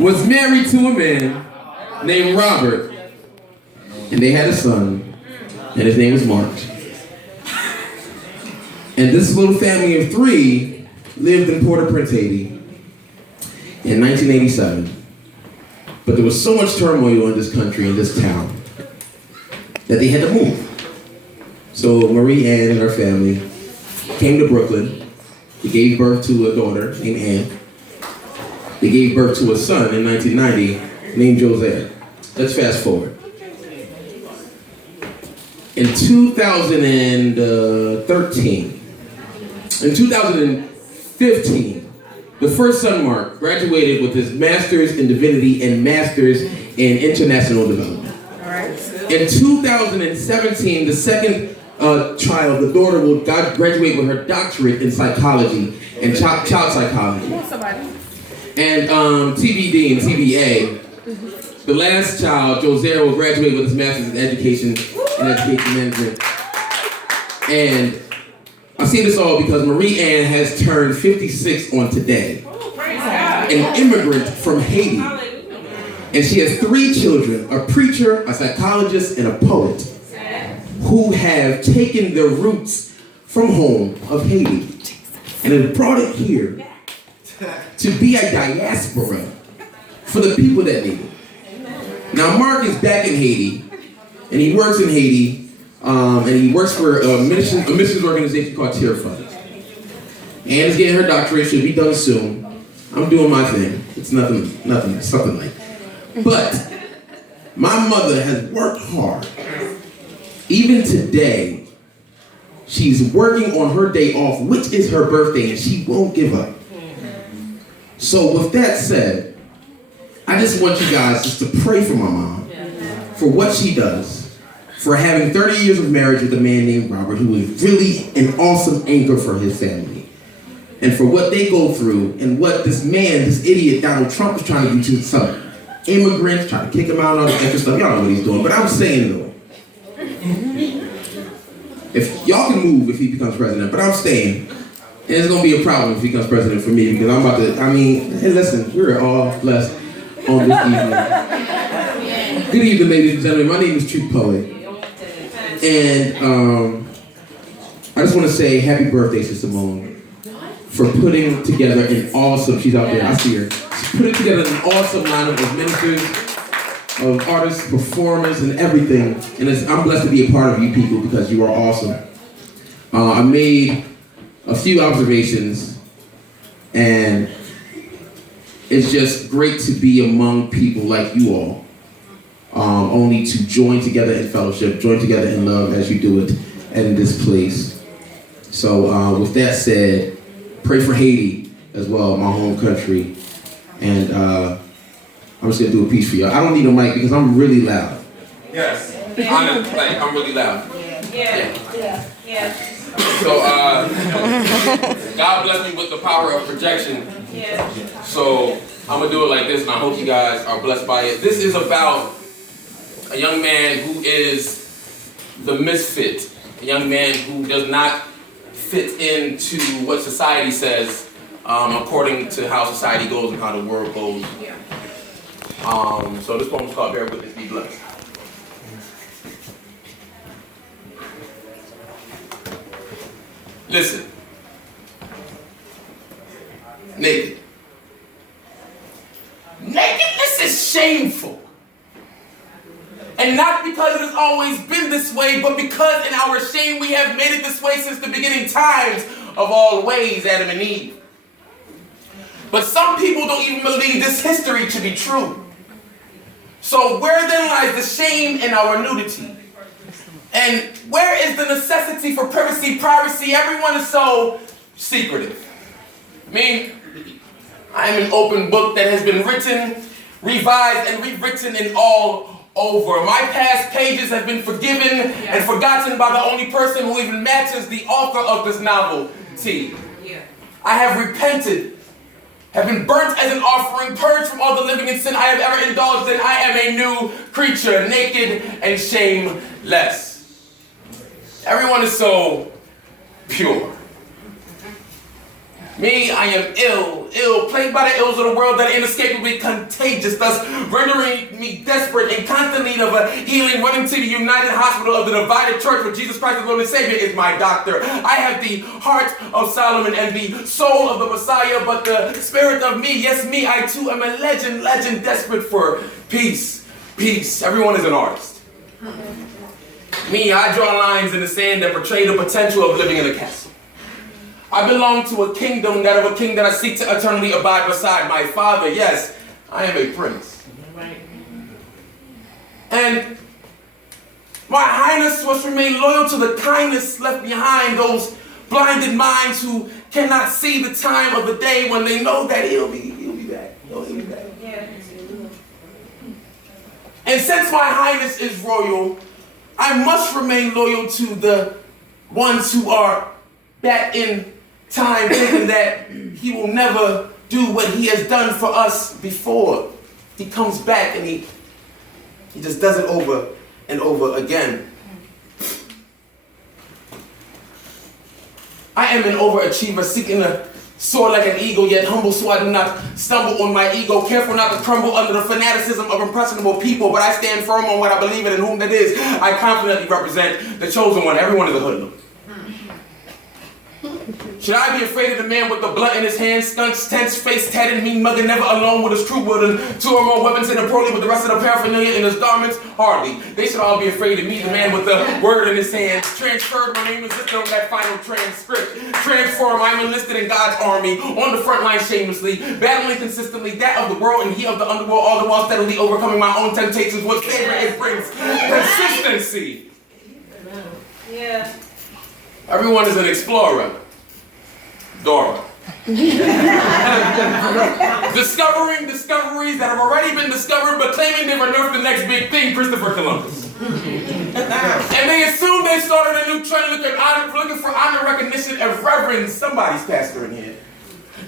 was married to a man named Robert, and they had a son, and his name was Mark. And this little family of three lived in Port-au-Prince, Haiti in 1987. But there was so much turmoil in this country, in this town, that they had to move. So Marie Ann and her family came to Brooklyn. They gave birth to a daughter named Ann. They gave birth to a son in 1990 named Jose. Let's fast forward. In 2015, the first son, Mark, graduated with his master's in divinity and master's in international development. In 2017, the second child, the daughter, will graduate with her doctorate in psychology and child psychology. And TBD and TBA, the last child, Jose, will graduate with his master's in education and education management. And I say this all because Marie Ann has turned 56 on today. An immigrant from Haiti. And she has 3 children, a preacher, a psychologist, and a poet, who have taken their roots from home of Haiti and have brought it here to be a diaspora for the people that need it. Now Mark is back in Haiti, and he works in Haiti, and he works for a missions organization called Tear Fund. Ann is getting her doctorate, she'll be done soon. I'm doing my thing. It's nothing, something like that. But my mother has worked hard. Even today, she's working on her day off, which is her birthday, and she won't give up. So with that said, I just want you guys just to pray for my mom, for what she does, for having 30 years of marriage with a man named Robert, who is really an awesome anchor for his family, and for what they go through, and what this man, this idiot Donald Trump, is trying to do to some immigrants, trying to kick them out and all this extra stuff. Y'all know what he's doing, but I'm saying though, if y'all can move if he becomes president, but I'm staying. And it's gonna be a problem if he becomes president for me, because I'm about to, hey listen, we're all blessed on this evening. Good evening, ladies and gentlemen. My name is Truth Poet. And I just want to say happy birthday to Simone for putting together an awesome, she's out there, I see her. She's putting together an awesome lineup of ministers, of artists, performers, and everything. And I'm blessed to be a part of you people because you are awesome. I made a few observations, and it's just great to be among people like you all. Only to join together in fellowship, join together in love as you do it in this place. So with that said, pray for Haiti as well, my home country. And I'm just gonna do a piece for y'all. I don't need a mic because I'm really loud. Yes, I'm really loud. Yeah. So God bless me with the power of projection. So I'm gonna do it like this, and I hope you guys are blessed by it. This is about a young man who is the misfit, a young man who does not fit into what society says, according to how society goes and how the world goes. So this poem is called Bear Witness, Be Blessed. Listen. Naked. Nakedness is shameful. And not because it has always been this way, but because in our shame we have made it this way since the beginning times of all ways, Adam and Eve. But some people don't even believe this history to be true. So where then lies the shame in our nudity? And where is the necessity for privacy? Everyone is so secretive. Me, I am an open book that has been written, revised, and rewritten in all over. My past pages have been forgiven and forgotten by the only person who even matches the author of this novel, T. I have repented, have been burnt as an offering, purged from all the living in sin I have ever indulged in. I am a new creature, naked and shameless. Everyone is so pure. Me, I am ill, plagued by the ills of the world that are inescapably contagious, thus rendering me desperate and constant need of a healing, running to the United Hospital of the Divided Church where Jesus Christ, the Lord and Savior, is my doctor. I have the heart of Solomon and the soul of the Messiah, but the spirit of me, yes me, I too am a legend, desperate for peace. Everyone is an artist. Me, I draw lines in the sand that portray the potential of living in a castle. I belong to a kingdom, that of a king that I seek to eternally abide beside my father. Yes, I am a prince. And my highness must remain loyal to the kindness left behind, those blinded minds who cannot see the time of the day when they know that he'll be back. He'll be back. And since my highness is royal, I must remain loyal to the ones who are back in time, thinking that he will never do what he has done for us before. He comes back and he just does it over and over again. I am an overachiever, seeking to soar like an eagle, yet humble so I do not stumble on my ego, careful not to crumble under the fanaticism of impressionable people, but I stand firm on what I believe in and whom that is. I confidently represent the chosen one. Everyone is a hoodlum. Should I be afraid of the man with the blunt in his hand, skunks, tense face, tatted, mean mugging, never alone with his troop, wielding 2 or more weapons in a prolly with the rest of the paraphernalia in his garments? Hardly. They should all be afraid of me, the man with the word in his hand. Transferred my name is listed on that final transcript. Transform, I'm enlisted in God's army, on the front line shamelessly, battling consistently that of the world and he of the underworld, all the while steadily overcoming my own temptations with favor it brings consistency. Yeah. Everyone is an explorer. Dora. Discovering discoveries that have already been discovered, but claiming they've unearthed the next big thing, Christopher Columbus. And they assume they started a new trend looking for honor, recognition, and reverence. Somebody's pastor in here.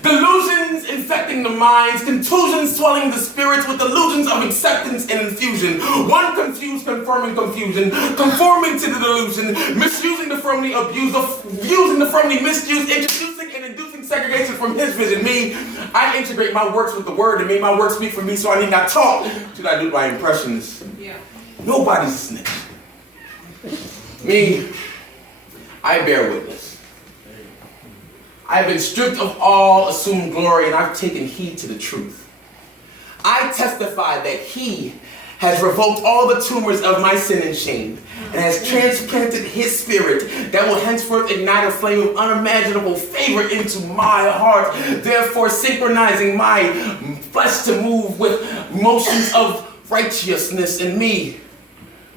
Delusions infecting the minds, contusions swelling the spirits with illusions of acceptance and infusion. One confused, confirming confusion, conforming to the delusion, misusing the firmly abused, using the firmly misused, introducing and inducing segregation from his vision. Me, I integrate my works with the word and make my works speak for me, so I need not talk. Should I do my impressions? Yeah. Nobody's a snitch. Me, I bear witness. I have been stripped of all assumed glory, and I've taken heed to the truth. I testify that he has revoked all the tumors of my sin and shame, and has transplanted his spirit that will henceforth ignite a flame of unimaginable favor into my heart, therefore synchronizing my flesh to move with motions of righteousness in me,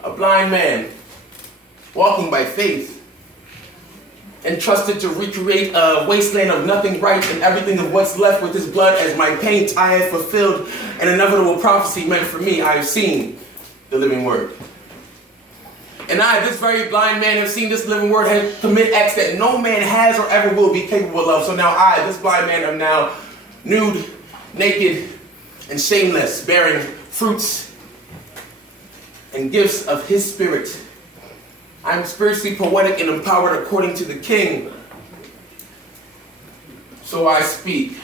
a blind man, walking by faith, entrusted to recreate a wasteland of nothing right and everything of what's left with his blood as my paint. I have fulfilled an inevitable prophecy meant for me. I have seen the living word. And I, this very blind man, have seen this living word have commit acts that no man has or ever will be capable of. So now I, this blind man, am now nude, naked, and shameless, bearing fruits and gifts of his spirit. I am spiritually poetic and empowered according to the King. So I speak.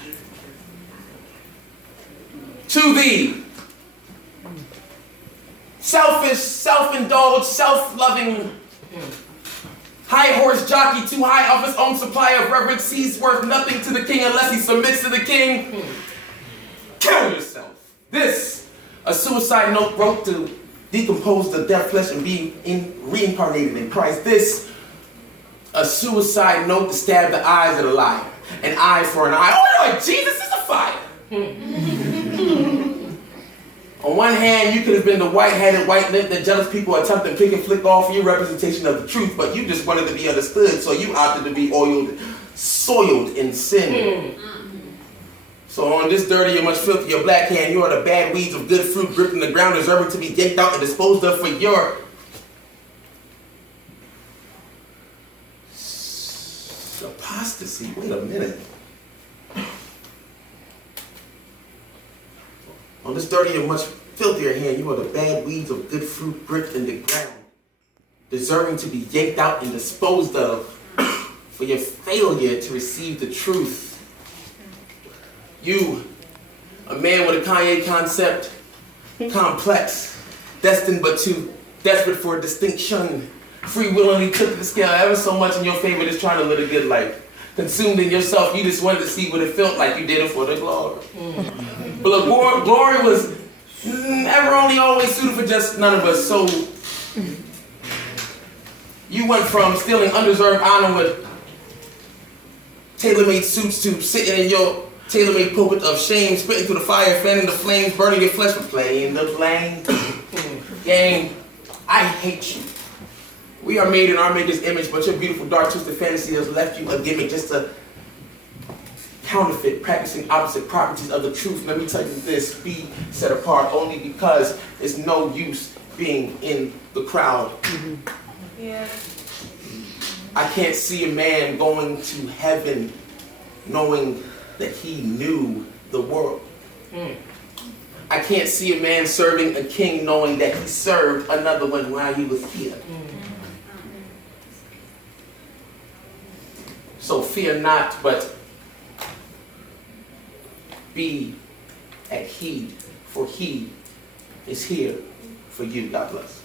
To thee, selfish, self-indulged, self-loving, high horse jockey, too high of his own supply of reverence, he's worth nothing to the King unless he submits to the King. Kill yourself. This, a suicide note wrote to decompose the dead flesh and be reincarnated in Christ. This, a suicide note to stab the eyes of the liar. An eye for an eye. Oh Lord, Jesus is a fire. On one hand, you could have been the white-headed, white-lipped that jealous people attempt to pick and flick off your representation of the truth, but you just wanted to be understood, so you opted to be soiled in sin. So on this dirty and much filthier black hand, you are the bad weeds of good fruit gripped in the ground, deserving to be yanked out and disposed of for your apostasy. Wait a minute. On this dirty and much filthier hand, you are the bad weeds of good fruit gripped in the ground, deserving to be yanked out and disposed of for your failure to receive the truth. You, a man with a Kanye concept, complex, destined but too desperate for distinction, free willingly took the scale ever so much in your favor, just trying to live a good life. Consumed in yourself, you just wanted to see what it felt like. You did it for the glory. But look, glory was never only always suited for just none of us. So you went from stealing undeserved honor with tailor-made suits to sitting in your tailor-made pulpit of shame, spitting through the fire, fanning the flames, burning your flesh with playing the blame. Gang, I hate you. We are made in our maker's image, but your beautiful, dark, twisted fantasy has left you a gimmick just to counterfeit, practicing opposite properties of the truth. Let me tell you this, be set apart only because there's no use being in the crowd. Yeah. I can't see a man going to heaven knowing that he knew the world. I can't see a man serving a king knowing that he served another one while he was here. So fear not, but be at heed, for he is here for you. God bless.